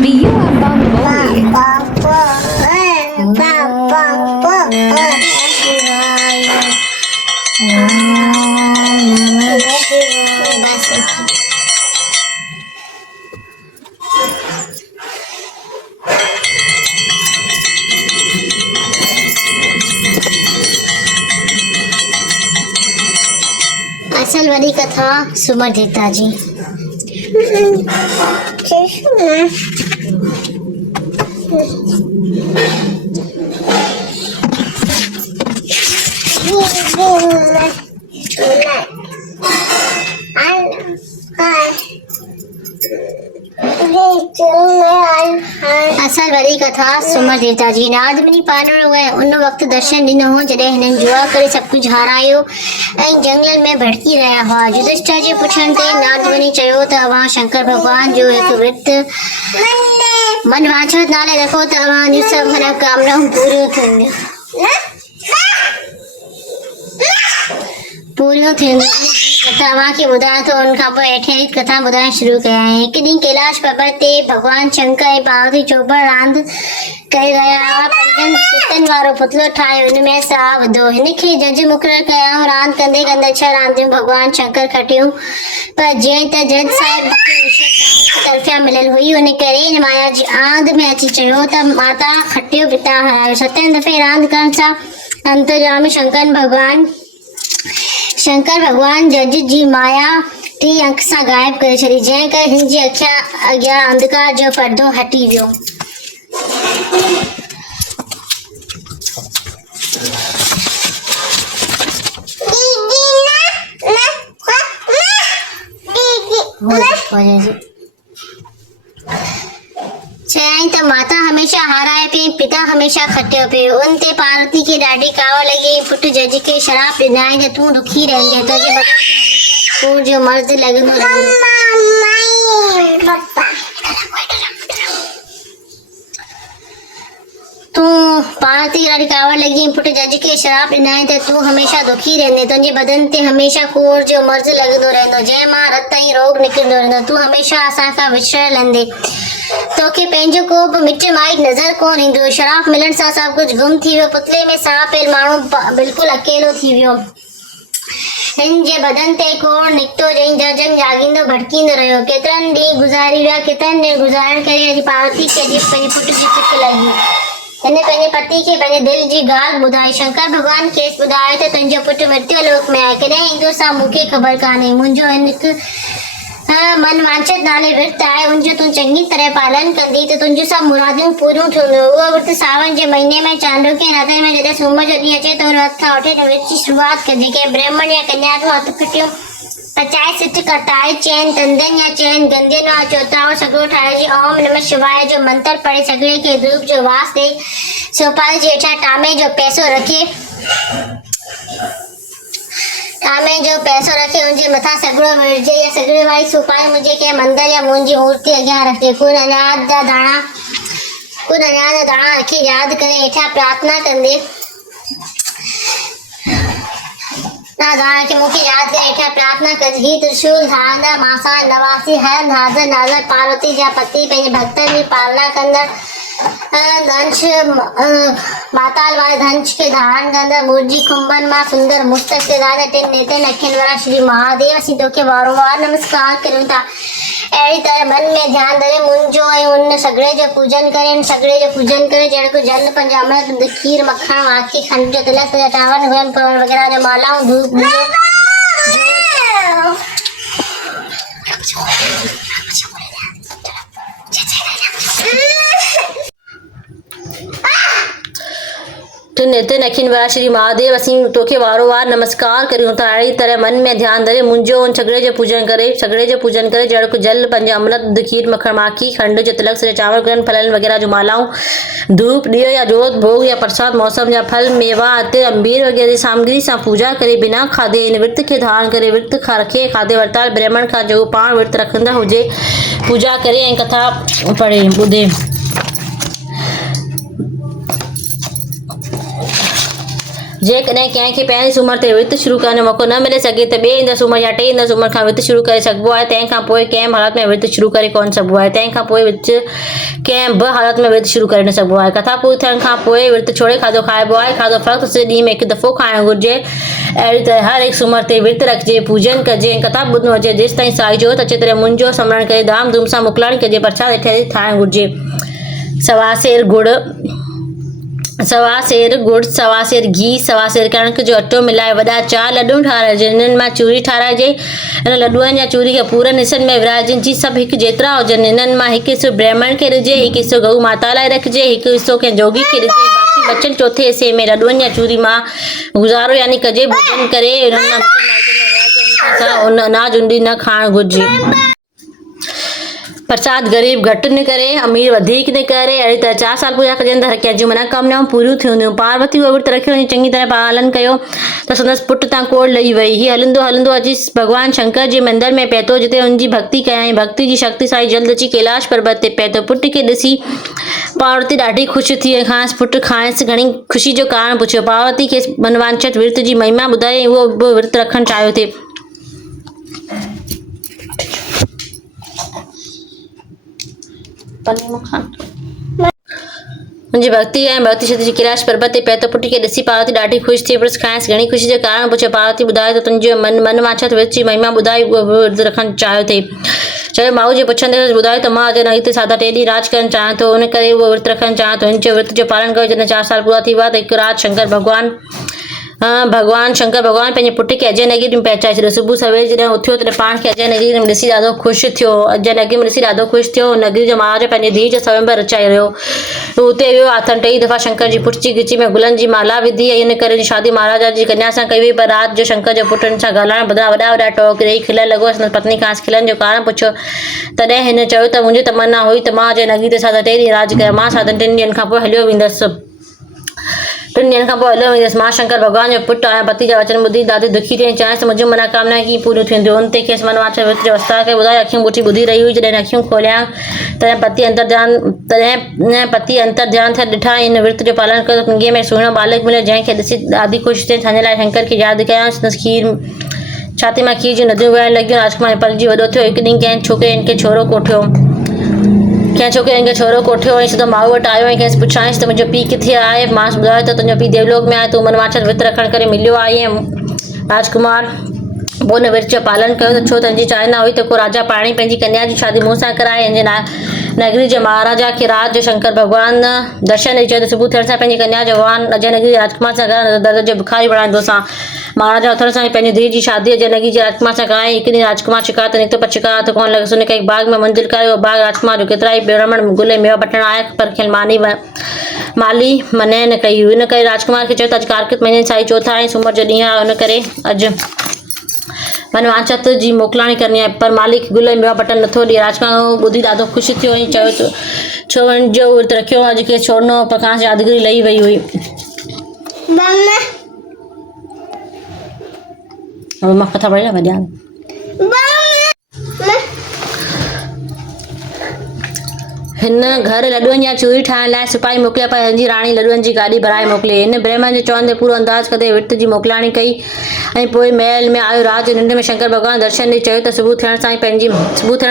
Bio abang boy. असल वाली कथा सुमर देवता जी। असल वाली कथा सुमर देवता जी नादमनी पालण हुए उन वक्त दर्शन ॾिनो हो जॾहिं हिननि जुआ करे सभु कुझु हारायो ऐं जंगल में भटकी रहिया हुआ। युधिष्ठिर जे पुछण ते नादमनी चयो त अव्हां शंकर भॻवान जो हिकु विर्त मन वांछित नाले रखो त अव्हां जूं सभु मनोकामनाऊं पूरियूं थींदियूं। तव्हां खे ॿुधायां थो उन खां पोइ हेठि कथा ॿुधाइण शुरू कया। हिकु ॾींहुं कैलाश पर्वत ते भॻवान शंकर ऐं पार्वती चोपड़ रांदि करे रहिया हुआ। पंजनि पितनि वारो पुतलो ठाहियो, हिन में साह विधो। हिन खे जज मुक़ररु कयाऊं। रांदि कंदे कंदे 6 रांदियूं भॻवान शंकर खटियूं, पर जीअं त जज साहिब तरफ़िया मिलियल हुई उन करे हिन माया जी आंध में अची चयो त माता खटियो पिता हरायो। 7 दफ़े रांदि करण सां अंतर्यामी शंकर भॻवान जज जी माया 3 अंक सां गायब करे छॾी, जंहिं करे हिन जी अॻियां अंधकार जो पर्दो हटी वियो। चयाईं त माता हमेशा हाराए पई, पिता हमेशा खटियो पियो। उन ते पार्वती खे ॾाढी काव लॻी। पुट जज खे शराप ॾिनाई त तूं दुखी रहंदे, तुंहिंजे बदन ते हमेशा खून जो मर्ज़ लॻंदो रहंदो। तूं पार्वती खे ॾाढी कावड़ लॻी। पुट जज खे शराप ॾिनाई त तूं हमेशा दुखी रहंदे, तुंहिंजे बदन ते हमेशा खून जो मर्ज़ लॻंदो रहंदो, जंहिं मां रत ऐं रोग निकिरंदो रहंदो। तूं हमेशा असां खां विछड़ियल रहंदे, तोखे पंहिंजो को बि मिट माइट नज़र कोन ईंदो। शराप मिलण सां सभु कुझु गुम थी वियो। पुतले में साह पियल माण्हू बिल्कुलु अकेलो थी वियो। हिन जे बदन ते कोड़ निकितो जंहिं जजन जाॻींदो भटकींदो रहियो। केतिरनि ॾींहं गुज़ारी विया। केतिरनि ॾींहं गुज़ारण करे अॼु पार्वती खे पंहिंजे पुट जी चिक लॻी। हिन पंहिंजे पति खे पंहिंजे दिलि जी ॻाल्हि ॿुधाई। शंकर भॻवान खेसि ॿुधायो त तुंहिंजो पुटु मृत्यु लोक में आहे, कॾहिं ईंदो सा मूंखे ख़बर कान्हे। मुंहिंजो हिकु मन वांछित नाले विर्त आहे, उनजो तूं चङी तरह पालन कंदी त तुंहिंजूं सभु मुरादियूं पूरियूं थींदियूं। उहो विर्त सावन जे महीने में चांडोके राति में जॾहिं सूमर जो ॾींहुं अचे त हुन हथ खां वठी विर्त जी शुरूआत कजे। कंहिं ब्राह्मण या कन्या खां हथ खटियूं पचाए सिट कटाए चैन तंदनि या चैन गंदियुनि वारो चौतारो सॻड़ो ठाहिजे। ओम नमः शिवाय जो मंत्र पढ़े सॻड़े खे धूप जो वास ॾेई सोपारी जे हेठां टामे जो पैसो रखे उनजे मथां सॻड़ो विझे या सॻड़े वारी सोपारी मुंहिंजे कंहिं मंदर या मुंहिंजी मूर्ति अॻियां रखे। कुल अनाज जा दाणा रखी यादि करे हेठां प्रार्थना कंदे मूंखे यादि करे हेठां प्रार्थना कजे। त्रिशूल धारंदड़ मासा नवासी हर नाज़र पार्वती जा पति पंहिंजे भक्तनि जी पालना कंदड़ धंश माताल वारे धंश खे धारण कंदड़ मुर्जी खुंभनि मां सुंदर मुस्तक ते राजा 3 नेत्रनि अखियुनि वारा श्री महादेव असीं तोखे वारो वार नमस्कार करियूं था। अहिड़ी तरह मन में ध्यानु धरे मुंहिंजो ऐं उन सॻड़े जो पूजन करे ॼण को जल पंज अमृत दूध खीर मक्खण माखी खंड जो तिलक चांवर हुअन पवण वग़ैरह जो मालाऊं धूप नेतन अखिन वारा श्री महादेव असीं तोखे वारो वार नमस्कार करियूं था। अहिड़ी तरह मन में ध्यानु धरे मुंहिंजो उन सॻड़े जो पूजन करे जड़ को जल पंज अमृत दूध खीर मक्खण माखी खंड जो तिलक से चांवर गुड़न फलन वग़ैरह जो मालाऊं धूप ॾियो या जोत भोग या प्रसाद मौसम जा फल मेवा अते अंबीर वग़ैरह सामग्री सां पूजा करे बिना खाधे इन विर्त खे धारण करे विर्त रखे खाधे वरताल ब्राह्मण खां जेको पाण विर्त रखंदा हुजे पूजा करे ऐं कथा पढ़े ॿुधे। जेकॾहिं कंहिंखे पहिरीं सूमर ते विर्त शुरू करण जो मौक़ो न मिले सघे त ॿिए ईंदड़ सूमर या टे ईंदड़ सूमर खां विर्त शुरू करे सघिबो आहे। तंहिंखां पोइ कंहिं बि हालत में विर्त शुरू करे कोन सघिबो आहे। तंहिंखां पोइ कंहिं बि हालत में विर्त शुरू करे न सघिबो आहे। कथा पूरी थियण खां पोइ विर्त छोड़े खाधो खाइबो आहे। खाधो फ़क़ति सॼे ॾींहं में हिकु दफ़ो खाइणु घुरिजे। अहिड़ी तरह हर हिकु सूमर ते विर्त रखिजे, पूॼन कजे ऐं कथा ॿुधणो हुजे। जेसि ताईं साई जोति अचे तॾहिं मुंहिंजो स्मरण करे धाम धूम सां मोकिलाणी कजे। प्रसाद हेठि ठाहिणु घुरिजे। सवा सेर गुड़, सवा सेर गुड़, सवा सेर घी, सवा सेर कणिक जो अटो मिलाए वॾा 4 लॾूं ठाराइजे। हिननि मां चूरी ठाराइजे। हिन लॾूअनि या चूरी खे पूरनि हिसनि में विराइजनि। जी सभु हिकु जेतिरा हुजनि। हिननि मां हिकु हिसो ब्राह्मण खे ॾिजे, हिकु हिसो गऊ माता लाइ रखिजे, हिकु हिसो कंहिं जोगी खे ॾिजे। बाक़ी बचल चोथे हिसे में लॾूअनि या चूरी मां गुज़ारो यानी कजे। भोजन करे हुननि मां उन अनाज उंडी न खाइणु घुरिजे। प्रसाद ग़रीब घटि न करे, अमीर वधीक न करे। अहिड़ी तरह 4 साल पूजा कजनि त हर कंहिं जूं मनोकामनाऊं पूरियूं थींदियूं। पार्वती उहो विर्त रखियो ऐं चङी तरह पालन कयो त संदसि पुटु तां कोड़ लही वई। हीअ हलंदो हलंदो अची भॻवान शंकर जे मंदर में पहुतो, जिते हुनजी भक्ति कयाईं। भक्ति जी शक्ति सां जल्द अची कैलाश पर्वत ते पहुतो। पुट खे ॾिसी पार्वती ॾाढी ख़ुशि थी ऐं खांसि पुटु खांसि घणी ख़ुशी जो कारण पुछियो। पार्वती खेसि मनवांछित विर्त जी महिमा ॿुधाई ऐं उहो बि विर्त रखणु चाहियो थे। मुंहिंजी भक्ति ऐं भक्ति शक्ति जी कैलाश पर्वत ते पहुतो। पुट खे ॾिसी पार्वती ॾाढी ख़ुशि थी। पुरुष खांसि घणी ख़ुशी जो कारण पुछियो। पार्वती ॿुधायो त तुंहिंजो मनवांछित विर्त जी महिमा ॿुधाई, उहो विर्त रखणु चाहियो थे। चयो माउ जे पुछंदे ॿुधायो त मां अॼु अॻिते सादा 3 ॾींहं राज करणु चाहियां थो। उन करे उहो विर्त रखणु चाहियां थो। हिन जो विर्त जो पालन कयो। जॾहिं 4 साल पूरा थी विया त हिकु राति शंकर भॻवान पंहिंजे पुट खे अजय नगरी में पहुचाए छॾियो। सुबुह सवेल जॾहिं उथियो तॾहिं पाण खे अजय नगरी में ॾिसी ॾाढो ख़ुशि थियो। अजय नगरी में ॾिसी ॾाढो ख़ुशि थियो। नगरी जो महाराज पंहिंजी धीउ जो स्वयंवर रचाए रहियो। हू हुते वियो। हथनि 3 दफ़ा शंकर जी पुट जी गिची में गुलनि जी माला विधी ऐं इन करे हुन शादी महाराजा जी कन्या सां कई हुई। पर राति जो शंकर जो पुट हुन सां ॻाल्हाइण बदिरां वॾा वॾा टोक ॾेई खिलण लॻो। संदसि पत्नी खांसि खिलण जो कारण पुछियो। तॾहिं हिन चयो त मुंहिंजी तमन्ना हुई त मां अजय नगरी ते सादा 3 ॾींहं राज कयां। मां सादनि 3 ॾींहंनि खां पोइ हलियो वेंदसि। 3 ॾींहंनि खां पोइ हलियो वेंदसि। मां शंकर भॻवान जो पुटु आहियां। पति जा वचन ॿुधी ॾाढी दुखी थी ऐं चाहियसि त मुंहिंजूं मनोकामना कीअं पूरियूं थींदियूं। हुन ते खेसि मनवांछित विर्त जो विस्तार करे ॿुधायो। अखियूं ॿुठी ॿुधी रही हुई। जॾहिं अखियूं खोलियां तॾहिं पति अंतर्ध्यान थिया ॾिठा ऐं हिन विर्त जो पालन कयो त कुंगे में सुहिणो बालक मिलियो, जंहिंखे ॾिसी ॾाढी ख़ुशि थिए। संजय लाइ शंकर खे यादि कयांसि। खीर छाती मां खीर जूं नदियूं वहण लॻियूं। राजकुमार पलिजी वॾो थियो। हिकु ॾींहुं कंहिं छोकिरे हिनखे छोरो कोठियो ऐं सिधो माउ वटि आयो ऐं कंहिंसि पुछांसि त मुंहिंजो पीउ किथे आहे। मां ॿुधायो त तुंहिंजो पीउ देवलोक में आहे। तूं मनवांछित विर्त रखण करे मिलियो आहे। राजकुमार पोइ हुन विर्त जो पालन कयो त छो तुंहिंजी चाहींदा हुई त को राजा पाणी पंहिंजी कन्या जी शादी मूं सां कराए। हिन नगरी जे महाराजा खे रात जो शंकर भॻवान दर्शन ॾेई चयो त सुबुह थियण सां पंहिंजी कन्या जो भॻवान अजय नगरी राजकुमार सां गॾु दर्द जो बुखारी बढ़ाईंदो सां। महाराजा उथण सां पंहिंजी धीउ जी शादी अजय नगरी जे राजकुमार सां कराई। हिकु ॾींहुं राजकुमार शिकार ते निकितो पर शिकार हथ कोन लॻसि। हुन कंहिं बाग में मंज़िल करे उहो बाग राजकुमार जो केतिरा ई ब्राह्मण गुल मेवा बटण आया पर खेल माली मने न कई। हिन करे राजकुमार खे चयो त अॼु कार्तिक महीने साई चौथ आहे, सूमर जो ॾींहुं आहे। हुन करे अॼु मनवांछित जी मोकिलाणी करणी आहे। पर मालिक गुल मेवा बटन नथो ॾिए। राजकुमार ॿुधी ॾाढो ख़ुशि थियो ऐं चयो त छो जो विर्त रखियो। अॼु खेसि छोड़नो पर खांसि यादगिरी लही वई हुई। मां कथा पढ़ी न वॼां। हिन घर लॾूअनि या चूरी ठाहिण लाइ सिपाही मोकिलिया पर हिनजी राणी लॾूअनि जी गाॾी भराए मोकिले। हिन ब्राह्मण जे चवण ते पूरो अंदाज़ कंदे विर्त जी मोकिलाणी कई ऐं पोइ महल में आयो। रात जो निंड में शंकर भॻवान दर्शन ॾेई चयो त सुबुह थियण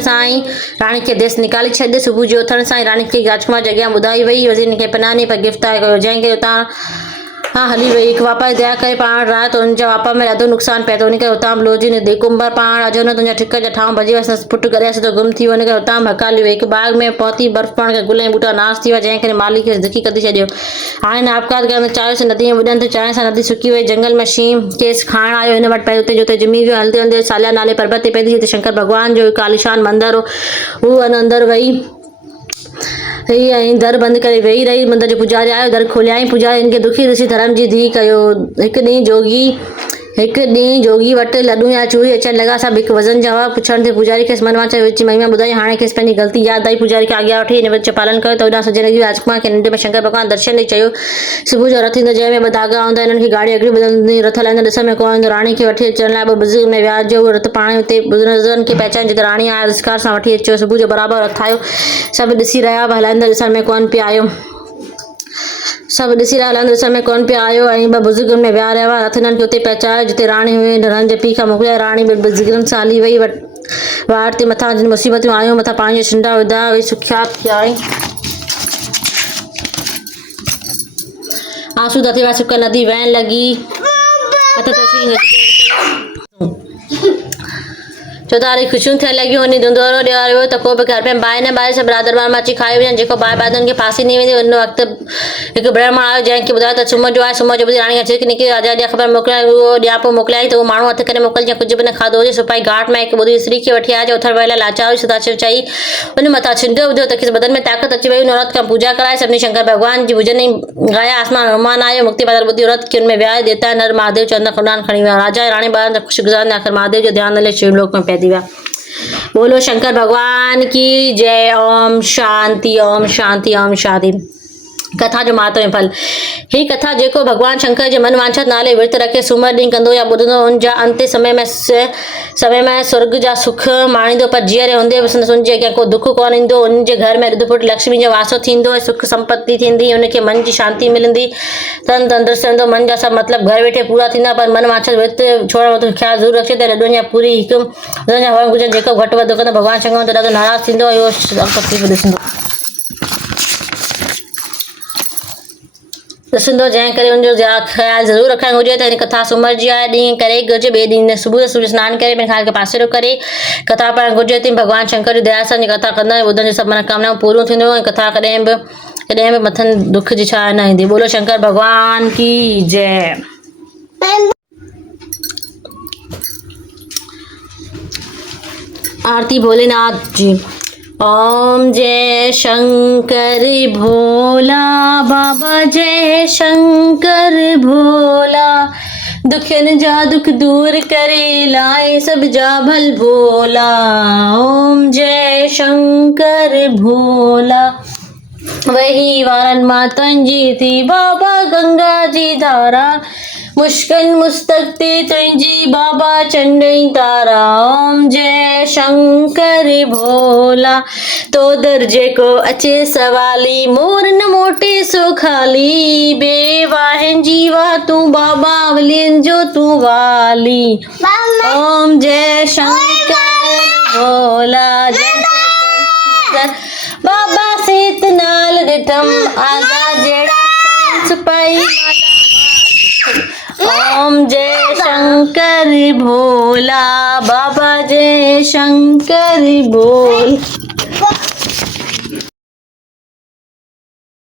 सां ई राणी खे देसि निकाले छॾ। सुबुह जो उथण सां ई राणी खे राजकुमार जी अॻियां ॿुधाई वई। वज़ीर हिन खे पनानी पर गिरफ़्तार कयो, जंहिं करे उतां हली वई। हिकु वापारी दया करे पाण रहा त हुनजे वापार में ॾाढो नुक़सानु पए थो। हुन करे हुतां लोजी न ॾे। कुंभर पाण अजो न तुंहिंजा ठिक जा ठाऊं भॼी वियसि। पुटु गॾिया सिधो गुम थी वियो। हुन करे हुतां हकाली वई। हिकु बाग में पहुती बर्फ़ पवण करे गुल ऐं ॿूटा नास थी विया, जंहिं करे मालिक खे दुखी कढी छॾियो। हाणे हिन आपघात करण चाहियोसि। नदी में ॿुॾनि त चांहि सां नदी सुकी वई। जंगल में शींहं खेसि खाइण आयो। हिन वटि पहिरियों हुते ॼमी वियो। हलंदे हलंदे सालिया नाले पर्वत ते पहुती जिते शंकर भॻवान जो हिकु आलीशान मंदरु हो। हू अंदरि वई ऐं दर बंदि करे वेही रही। मंदर जो पुजारी आयो, दर खोलियाईं। पुजारी हिन खे दुखी ॾिसी धर्म जी धीउ कयो। हिकु ॾींहुं जोगी वटि लॾूं या चूरी अचण लॻा। सभु हिकु वज़न जा हुआ। पुछण ते पुजारी खेसि मनवांछित विर्त जी महिमा ॿुधाई। हाणे खेसि पंहिंजी ग़लती यादि आई। पुजारी खे आज्ञा वठी हिन विर्त जो पालन कयो त होॾां सॼे नगरी राजकुमार खे निंड में शंकर भॻवान दर्शन ॾेई चयो सुबुह जो रथ ईंदो जंहिं में 2 धागा हूंदा। हिननि खे गाड़ी अॻिड़ी ॿधंदी। रथ हलाईंदो ॾिसण में कोन ईंदो। राणी खे वठी अचण लाइ 2 बुज़ुर्ग में वियारिजो। उहो रथ पाणे हुते बुज़ुर्गनि खे पहचान जिते राणी आया अधिकार सां वठी अचो। सुबुह जो बराबरि रथ आयो। सभु ॾिसी रहिया पर हलाईंदो ॾिसण में कोन पियो आयो। सब ॾिसी रहिया हलंदे समय कोन पिया आयो ऐं ॿ बुज़ुर्गनि में विया रहिया हथननि खे उते पहुचायो जिते राणी हुई रंज पी खां मोकिलिया राणी ॿिनि बुज़ुर्गनि सां हली वई वार ते मथां जिन मुसीबतूं आयूं मथां पंहिंजा छिंडा विधा वई सुख्यात थिया आंसू थी विया सुक नदी वहण लॻी हथ चौधारी ख़ुशियूं थियण लॻियूं वञी धुंधोरो ॾियारियो त को बि घर में बाहि न ॿारे सभु रात दरबार में अची खाई वञनि जेको बाहि बादनि खे फांसी ॾेई वेंदी उन वक़्तु हिकु ब्राह्मण आयो जंहिंखे ॿुधायो त सुम्ह जो आहे सुम्ह जो ॿुधी राणी छिक निकिरी राजा ॾिया ख़बर मोकिलिया उहो ॾियापो मोकिलियाई त उहो माण्हू हथ करे मोकिलिजे कुझु बि न खाधो हुजे सिपाही घाट में हिकु ॿुधी स्त्री खे वठी आया जो उथण वेल लाचार सदाशिव चई उन मथां छिंडो विधो त खेसि बदन में ताक़त अची वई उन औरत खां पूजा कराए सभिनी शंकर भॻवान जी भुजन गाया आसमान रहमान आयो मुक्ति बादल ॿुधी औरत खे उनमें विहाए देता नर महादेव चंद खुदान खणी विया राजा राणी ॿारनि ख़ुशि गुज़ारनि आख़िर महादेव जो ध्यानु हले शिवलोक में पइजी विया बोलो शंकर भगवान की जय ओम शांति ओम शांति ओम शांति कथा जो महात्म्य फल ही कथा जेको भगवान शंकर जे मन वांछत नाले विर्त रखे सूमर ॾींहुं कंदो या ॿुधंदो उन जा अंतिम समय में स्वर्ग जा सुख माणींदो पर जीअरे हूंदे बि उनजे अॻियां को दुख कोन ईंदो उन जे घर में रिद्धपुट लक्ष्मी जो वासो थींदो सुख संपत्ति थींदी उनखे मन जी शांति मिलंदी तन तंदुरुस्त रहंदो मन जा सभु मतिलबु घर वेठे पूरा थींदा पर मन वांछत विर्त छोड़ण जो ख़्यालु ज़रूरु रखे त लॾो या पूरी हिकु हवण घुरजनि जेको घटि वधि कंदो भॻवानु शंकर त ॾाढो नाराज़ थींदो इहो तकलीफ़ ॾिसंदो ॾिसंदो जंहिं करे उनजो ख़्यालु ज़रूरु रखणु घुरिजे त हिन कथा सूमर जी आहे ॾींहुं करे घुरिजे ॿिए ॾींहुं सुबुह सूर्य सनानु करे पंहिंजे ख़्याल खे पासेरो करे कथा पढ़णु घुरिजे तीअं भॻवानु शंकर जी दया सां कथा कंदा ॿुधण जी सभु मनोकामनाऊं पूरियूं थींदियूं ऐं कथा कॾहिं बि मथनि दुख जी छा न ईंदी बोलो शंकर भॻवान की जय आरती भोलेनाथ जी ओम जय शंकर भोला बाबा जय शंकर भोला दुखियन जा दुख दूर करे लाए सब जा भल भोला ओम जय शंकर भोला वही वारन मातन जी थी बाबा गंगा जी धारा मुश्किल मुस्तक ते तुंहिंजी बाबा चंडई तारा ओम जय शंकर भोला तो दर जेको अचे सवाली मोर न मोटे सो खाली बेवाहन जीवा तू बाबा वलियन जो तू वाली ओम जय शंकर भोला जय बाबा सेत नाल ॾिठम आगा जेड़ा सिपाही ओम जय शंकर भोला बाबा जय शंकर भोला